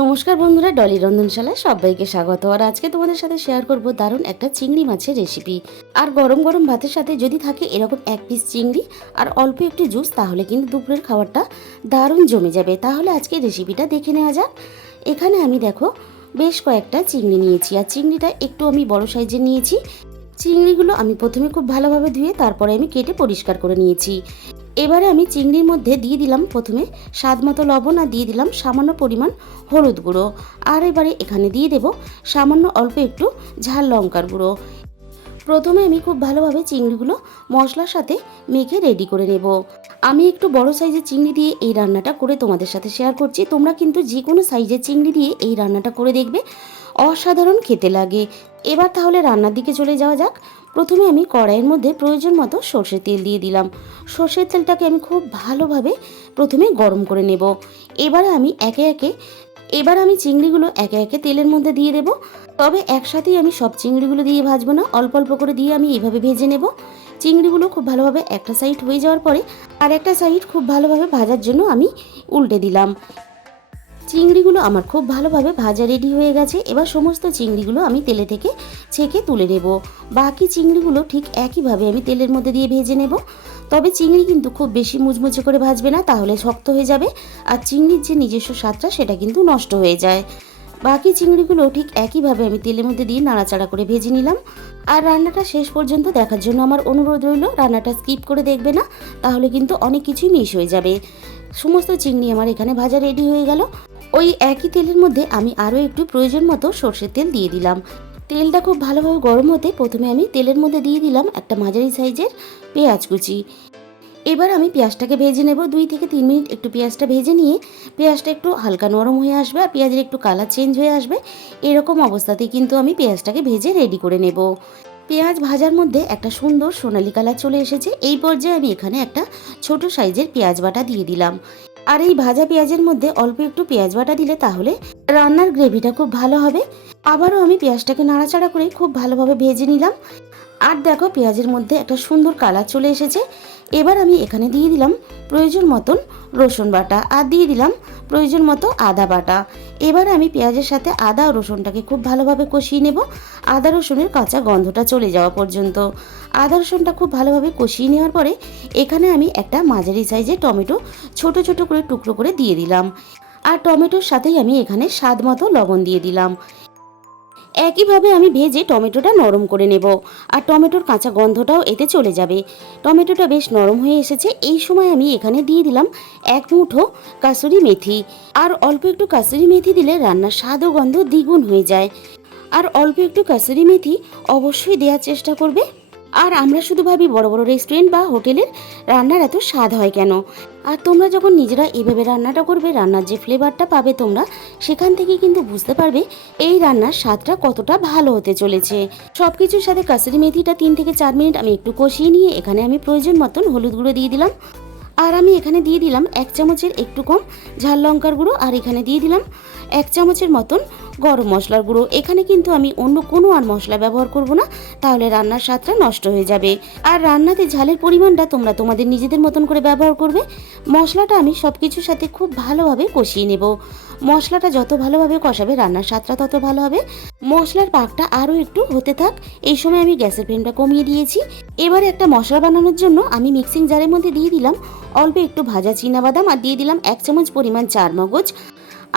নমস্কার বন্ধুরা, ডলি রন্ধনশালায় সবাইকে স্বাগত। আর আজকে তোমাদের সাথে শেয়ার করব দারুণ একটা চিংড়ি মাছের রেসিপি। আর গরম গরম ভাতের সাথে যদি থাকে এরকম এক পিস চিংড়ি আর অল্প একটু জুস, তাহলে কিন্তু দুপুরের খাবারটা দারুণ জমে যাবে। তাহলে আজকে রেসিপিটা দেখে নেওয়া যাক। এখানে আমি দেখো বেশ কয়েকটা চিংড়ি নিয়েছি, আর চিংড়িটা একটু আমি বড় সাইজের নিয়েছি। চিংড়িগুলো আমি প্রথমে খুব ভালোভাবে ধুয়ে তারপরে আমি কেটে পরিষ্কার করে নিয়েছি। এবারে আমি চিংড়ির মধ্যে দিয়ে দিলাম প্রথমে স্বাদ মতো লবণ, আর দিয়ে দিলাম সামান্য পরিমাণ হলুদ গুঁড়ো। আর এবারে এখানে দিয়ে দেব সামান্য অল্প একটু ঝাল লঙ্কার গুঁড়ো। প্রথমে আমি খুব ভালোভাবে চিংড়িগুলো মশলার সাথে মেখে রেডি করে নেব। আমি একটু বড় সাইজের চিংড়ি দিয়ে এই রান্নাটা করে তোমাদের সাথে শেয়ার করছি। তোমরা কিন্তু যে কোনো সাইজের চিংড়ি দিয়ে এই রান্নাটা করে দেখবে, অসাধারণ খেতে লাগে। এবার তাহলে রান্নার দিকে চলে যাওয়া যাক। প্রথমে আমি কড়াইয়ের মধ্যে প্রয়োজন মতো সর্ষের তেল দিয়ে দিলাম। সর্ষের তেলটাকে আমি খুব ভালোভাবে প্রথমে গরম করে নেব। এবার আমি চিংড়িগুলো একে একে তেলের মধ্যে দিয়ে দেব। তবে একসাথেই আমি সব চিংড়িগুলো দিয়ে ভাজবো না, অল্প অল্প করে দিয়ে আমি এইভাবে ভেজে নেব। চিংড়িগুলো খুব ভালোভাবে একটা সাইড হয়ে যাওয়ার পরে আর একটা সাইড খুব ভালোভাবে ভাজার জন্য আমি উল্টে দিলাম। চিংড়িগুলো আমার খুব ভালোভাবে ভাজা রেডি হয়ে গেছে। এবার সমস্ত চিংড়িগুলো আমি তেলে থেকে ছেঁকে তুলে নেব। বাকি চিংড়িগুলো ঠিক একইভাবে আমি তেলের মধ্যে দিয়ে ভেজে নেব। তবে চিংড়ি কিন্তু খুব বেশি মুচমুচে করে ভাজবে না, তাহলে শক্ত হয়ে যাবে আর চিংড়ির যে নিজস্ব স্বাদটা সেটা কিন্তু নষ্ট হয়ে যায়। বাকি চিংড়িগুলো ঠিক একইভাবে আমি তেলের মধ্যে দিয়ে নাড়াচাড়া করে ভেজে নিলাম। আর রান্নাটা শেষ পর্যন্ত দেখার জন্য আমার অনুরোধ রইল, রান্নাটা স্কিপ করে দেখবে না, তাহলে কিন্তু অনেক কিছুই মিস হয়ে যাবে। সমস্ত চিংড়ি আমার এখানে ভাজা রেডি হয়ে গেল। ওই একই তেলের মধ্যে আমি আরও একটু প্রয়োজন মতো সর্ষের তেল দিয়ে দিলাম। তেলটা খুব ভালোভাবে গরম হতে প্রথমে আমি তেলের মধ্যে দিয়ে দিলাম একটা মাঝারি সাইজের পেঁয়াজ কুচি। এবার আমি পেঁয়াজটাকে ভেজে নেব। 2 থেকে 3 মিনিট একটু পেঁয়াজটা ভেজে নিয়ে পেঁয়াজটা একটু হালকা নরম হয়ে আসবে আর পেঁয়াজের একটু কালার চেঞ্জ হয়ে আসবে, এরকম অবস্থাতেই কিন্তু আমি পেঁয়াজটাকে ভেজে রেডি করে নেব। পেঁয়াজ ভাজার মধ্যে একটা সুন্দর সোনালি কালার চলে এসেছে। এই পর্যায়ে আমি এখানে একটা ছোট সাইজের পেঁয়াজ বাটা দিয়ে দিলাম। আর এই ভাজা পেঁয়াজের মধ্যে অল্প একটু পেঁয়াজ বাটা দিলে তাহলে রান্নার গ্রেভিটা খুব ভালো হবে। আবারও আমি পেঁয়াজটাকে নাড়াচাড়া করে খুব ভালোভাবে ভেজে নিলাম। আর দেখো পেঁয়াজের মধ্যে একটা সুন্দর কালার চলে এসেছে। এবার আমি এখানে দিয়ে দিলাম প্রয়োজন মতন রসুন বাটা, আর দিয়ে দিলাম প্রয়োজন মতো আদা বাটা। এবার আমি পেঁয়াজের সাথে আদা ও রসুনটাকে খুব ভালোভাবে কষিয়ে নেব, আদা রসুনের কাঁচা গন্ধটা চলে যাওয়া পর্যন্ত। আদা রসুনটা খুব ভালোভাবে কষিয়ে নেওয়ার পরে এখানে আমি একটা মাঝারি সাইজের টমেটো ছোট ছোট করে টুকরো করে দিয়ে দিলাম। আর টমেটোর সাথেই আমি এখানে স্বাদ মতো লবণ দিয়ে দিলাম। একইভাবে আমি ভেজে টমেটোটা নরম করে নেব, আর টমেটোর কাঁচা গন্ধটাও এতে চলে যাবে। টমেটোটা বেশ নরম হয়ে এসেছে। এই সময় আমি এখানে দিয়ে দিলাম 1 মুঠো কাসুরি মেথি। আর অল্প একটু কাসুরি মেথি দিলে রান্নার স্বাদ ও গন্ধ দ্বিগুণ হয়ে যায়। আর অল্প একটু কাসুরি মেথি অবশ্যই দেওয়ার চেষ্টা করবে। আর আমরা শুধু ভাবি বড় বড় রেস্টুরেন্ট বা হোটেলের রান্নার এত স্বাদ হয় কেন, আর তোমরা যখন নিজেরা এভাবে রান্নাটা করবে, রান্নার যে ফ্লেভারটা পাবে তোমরা, সেখান থেকে কিন্তু বুঝতে পারবে এই রান্নার স্বাদটা কতটা ভালো হতে চলেছে। সব কিছুর সাথে কাসুরি মেথিটা 3 থেকে 4 মিনিট আমি একটু কষিয়ে নিয়ে এখানে আমি প্রয়োজন মতন হলুদ গুঁড়ো দিয়ে দিলাম। আর আমি এখানে দিয়ে দিলাম 1 চামচের একটু কম ঝাল লঙ্কার গুঁড়ো। আর এখানে দিয়ে দিলাম 1 চামচের মতন গরম মশলার গুঁড়ো। এখানে কিন্তু আমি অন্য কোনো আর মশলা ব্যবহার করব না, তাহলে রান্নার স্বাদটা নষ্ট হয়ে যাবে। আর রান্নাতে ঝালের পরিমাণটা তোমরা তোমাদের নিজেদের মতন করে ব্যবহার করবে। মশলাটা আমি সব কিছুর সাথে খুব ভালোভাবে কষিয়ে নেব। মশলাটা যত ভালোভাবে কষাবে রান্নার স্বাদটা তত ভালো হবে। মশলার পাকটা আরও একটু হতে থাক। এই সময় আমি গ্যাসের ফ্লেমটা কমিয়ে দিয়েছি। এবারে একটা মশলা বানানোর জন্য আমি মিক্সিং জারের মধ্যে দিয়ে দিলাম অল্প একটু ভাজা চীনাবাদাম, আর দিয়ে দিলাম 1 চামচ পরিমাণ চারমগজ।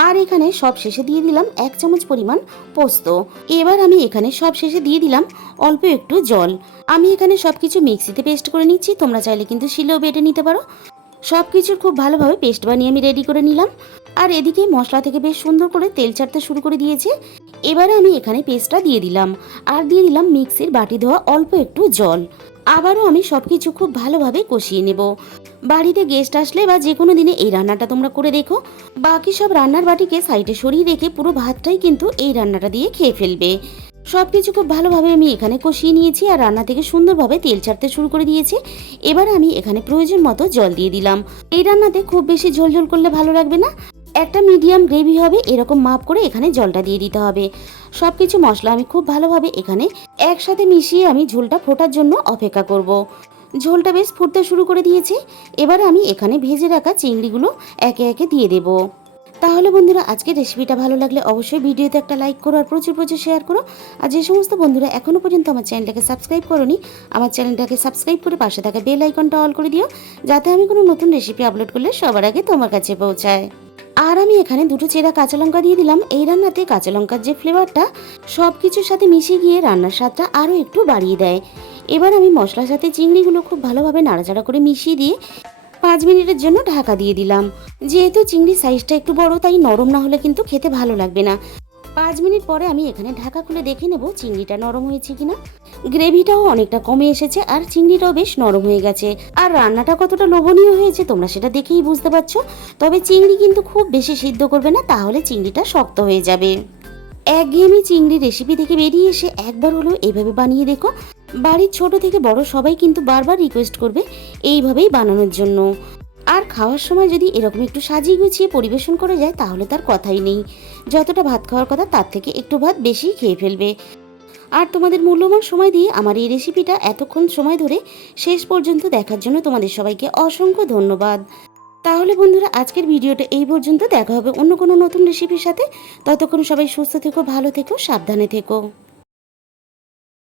আর এখানে সব শেষে দিয়ে দিলাম 1 চামচ পরিমাণ পোস্ত। এবার আমি এখানে সব শেষে দিয়ে দিলাম অল্প একটু জল। আমি এখানে সবকিছু মিক্সিতে পেস্ট করে নিচ্ছি, তোমরা চাইলে কিন্তু শিলেও বেটে নিতে পারো। সব কিছুর খুব ভালোভাবে পেস্ট বানিয়ে আমি রেডি করে নিলাম। আর এদিকে মশলা থেকে বেশ সুন্দর করে তেল ছাড়তে শুরু করে দিয়েছে। এবারে আমি এখানে পেস্টটা দিয়ে দিলাম, আর দিয়ে দিলাম মিক্সির বাটি ধোয়া অল্প একটু জল। আবারও আমি সবকিছু খুব ভালোভাবে কষিয়ে নেব। বাড়িতে গেস্ট আসলে বা যে কোনো দিনে এই রান্নাটা তোমরা করে দেখো। বাকি সব রান্নার বাটিকে সাইডে সরিয়ে রেখে পুরো ভাতটাই কিন্তু এই রান্নাটা দিয়ে খেয়ে ফেলবে। সবকিছু খুব ভালোভাবে আমি এখানে কষিয়ে নিয়েছি, আর রান্না থেকে সুন্দরভাবে তেল ছাড়তে শুরু করে দিয়েছে। এবার আমি এখানে প্রয়োজন মতো জল দিয়ে দিলাম। এই রান্নাতে খুব বেশি ঝোল ঝোল করলে ভালো লাগবে না, একটা মিডিয়াম গ্রেভি হবে এরকম মাপ করে এখানে জলটা দিয়ে দিতে হবে। সবকিছু মশলা আমি খুব ভালোভাবে এখানে একসাথে মিশিয়ে আমি ঝোলটা ফোটার জন্য অপেক্ষা করব। ঝোলটা বেশ ফুটতে শুরু করে দিয়েছে। এবার আমি এখানে ভেজে রাখা চিংড়িগুলো একে একে দিয়ে দেব। তাহলে বন্ধুরা আজকের রেসিপিটা ভালো লাগলে অবশ্যই ভিডিওতে একটা লাইক করো আর প্রচুর প্রচুর শেয়ার করো। আর যে সমস্ত বন্ধুরা এখনও পর্যন্ত আমার চ্যানেলটাকে সাবস্ক্রাইব করোনি, আমার চ্যানেলটাকে সাবস্ক্রাইব করে পাশে থাকা বেল আইকনটা অল করে দিও, যাতে আমি কোনো নতুন রেসিপি আপলোড করলে সবার আগে তোমার কাছে পৌঁছায়। আর আমি এখানে দুটো চেরা কাঁচা লঙ্কা দিয়ে দিলাম। এই রান্নাতে কাঁচা লঙ্কার যে ফ্লেভারটা সব কিছুর সাথে মিশে গিয়ে রান্নার স্বাদটা আরও একটু বাড়িয়ে দেয়। এবার আমি মশলার সাথে চিংড়িগুলো খুব ভালোভাবে নাড়াচাড়া করে মিশিয়ে দিয়ে 5 মিনিটের জন্য ঢাকা দিয়ে দিলাম। যেহেতু চিংড়ির সাইজটা একটু বড়, তাই নরম না হলে কিন্তু খেতে ভালো লাগবে না। 5 মিনিট পরে আমি এখানে ঢাকা খুলে দেখে নেব চিংড়িটা নরম হয়েছে কিনা। গ্রেভিটাও অনেকটা কমে এসেছে আর চিংড়িটাও বেশ নরম হয়ে গেছে। আর রান্নাটা কতটা লোভনীয় হয়েছে তোমরা সেটা দেখেই বুঝতে পারছো। তবে চিংড়ি কিন্তু খুব বেশি সিদ্ধ করবে না, তাহলে চিংড়িটা শক্ত হয়ে যাবে। একঘেয়েমি চিংড়ি রেসিপি থেকে বেরিয়ে এসে একবার হলেও এইভাবে বানিয়ে দেখো। বাড়ির ছোট থেকে বড় সবাই কিন্তু বারবার রিকোয়েস্ট করবে এইভাবেই বানানোর জন্য। আর খাওয়ার সময় যদি এরকম একটু সাজিয়ে গুছিয়ে পরিবেশন করে যায় তাহলে তার কথাই নেই। যতটা ভাত খাওয়ার কথা তার থেকে একটু ভাত বেশি খেয়ে ফেলবে। আর তোমাদের মূল্যবান সময় দিয়ে আমার এই রেসিপিটা এতক্ষণ সময় ধরে শেষ পর্যন্ত দেখার জন্য তোমাদের সবাইকে অসংখ্য ধন্যবাদ। তাহলে বন্ধুরা আজকের ভিডিওটা এই পর্যন্ত। দেখা হবে অন্য কোনো নতুন রেসিপির সাথে। ততক্ষণ সবাই সুস্থ থেকো, ভালো থেকো, সাবধানে থেকো।